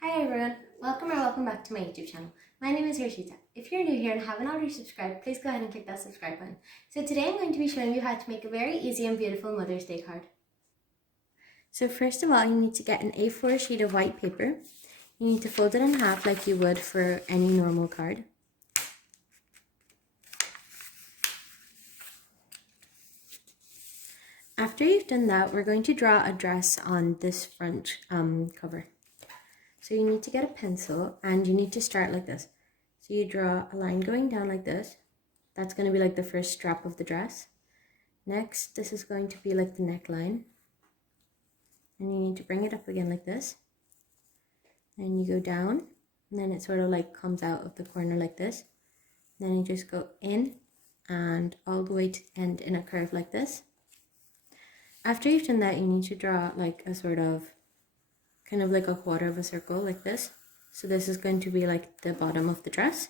Hi everyone, welcome back to my YouTube channel. My name is Harshita. If you're new here and haven't already subscribed, please go ahead and click that subscribe button. So today I'm going to be showing you how to make a very easy and beautiful Mother's Day card. So first of all, you need to get an A4 sheet of white paper. You need to fold it in half like you would for any normal card. After you've done that, we're going to draw a dress on this front cover. So you need to get a pencil and you need to start like this. So you draw a line going down like this. That's going to be like the first strap of the dress. Next, this is going to be like the neckline. And you need to bring it up again like this. And you go down, and then it sort of like comes out of the corner like this. Then you just go in and all the way to end in a curve like this. After you've done that, you need to draw like a sort of, kind of like a quarter of a circle like this. So this is going to be like the bottom of the dress.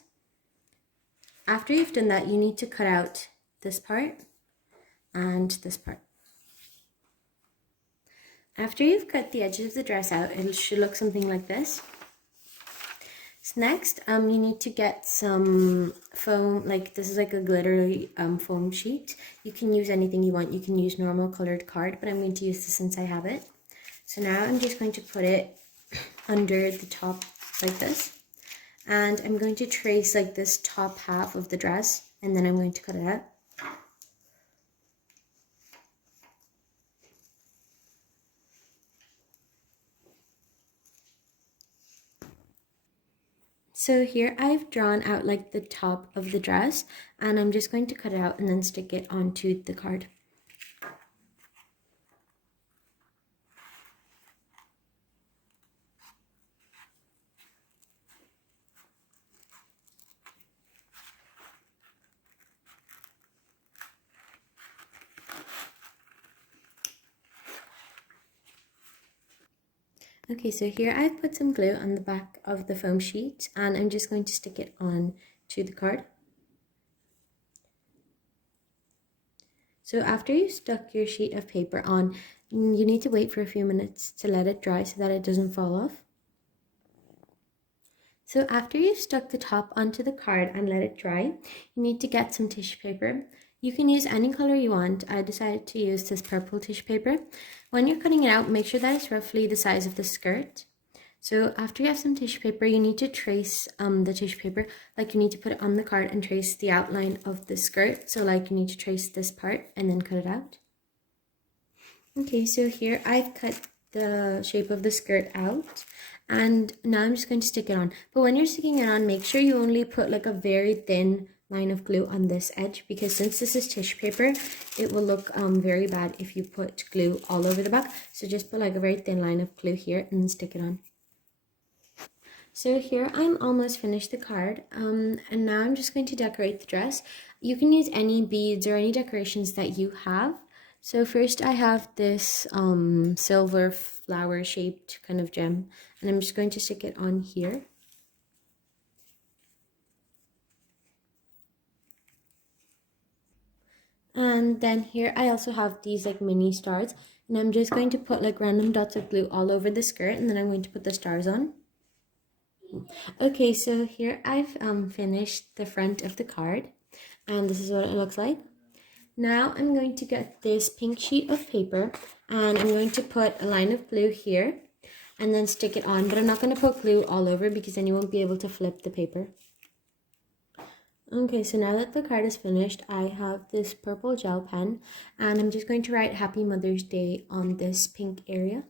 After you've done that, you need to cut out this part and this part. After you've cut the edges of the dress out, it should look something like this. So next, you need to get some foam, like this is like a glittery foam sheet. You can use anything you want. You can use normal colored card, but I'm going to use this since I have it. So now I'm just going to put it under the top like this. And I'm going to trace like this top half of the dress, and then I'm going to cut it out. So here I've drawn out like the top of the dress, and I'm just going to cut it out and then stick it onto the card. Okay, so here I've put some glue on the back of the foam sheet, and I'm just going to stick it on to the card. So after you've stuck your sheet of paper on, you need to wait for a few minutes to let it dry so that it doesn't fall off. So after you've stuck the top onto the card and let it dry, you need to get some tissue paper. You can use any color you want. I decided to use this purple tissue paper. When you're cutting it out, make sure that it's roughly the size of the skirt. So after you have some tissue paper, you need to trace the tissue paper, like you need to put it on the card and trace the outline of the skirt. So like you need to trace this part and then cut it out. Okay, so here I've cut the shape of the skirt out, and now I'm just going to stick it on. But when you're sticking it on, make sure you only put like a very thin line of glue on this edge, because since this is tissue paper, it will look very bad if you put glue all over the back. So just put like a very thin line of glue here and then stick it on. So here I'm almost finished the card, and now I'm just going to decorate the dress. You can use any beads or any decorations that you have. So first I have this silver flower shaped kind of gem, and I'm just going to stick it on here. And then here I also have these like mini stars, and I'm just going to put like random dots of glue all over the skirt, and then I'm going to put the stars on. Okay, so here I've finished the front of the card, and this is what it looks like. Now I'm going to get this pink sheet of paper, and I'm going to put a line of glue here and then stick it on, but I'm not going to put glue all over because then you won't be able to flip the paper. Okay, so now that the card is finished, I have this purple gel pen, and I'm just going to write Happy Mother's Day on this pink area.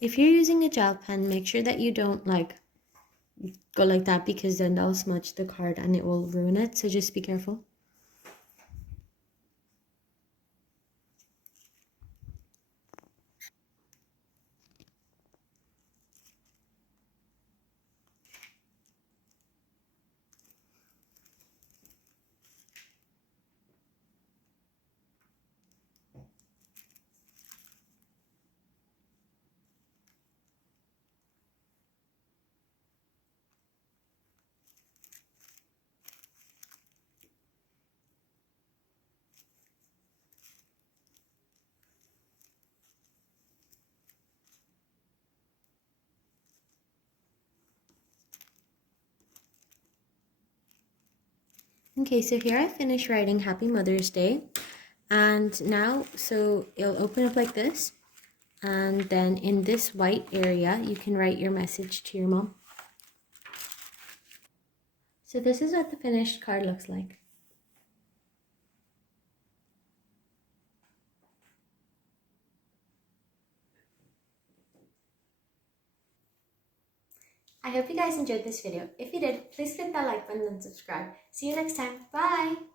If you're using a gel pen, make sure that you don't like go like that, because then that'll smudge the card and it will ruin it, so just be careful. Okay, so here I finished writing Happy Mother's Day. And now, so it'll open up like this. And then in this white area, you can write your message to your mom. So this is what the finished card looks like. I hope you guys enjoyed this video. If you did, please click that like button and subscribe. See you next time. Bye!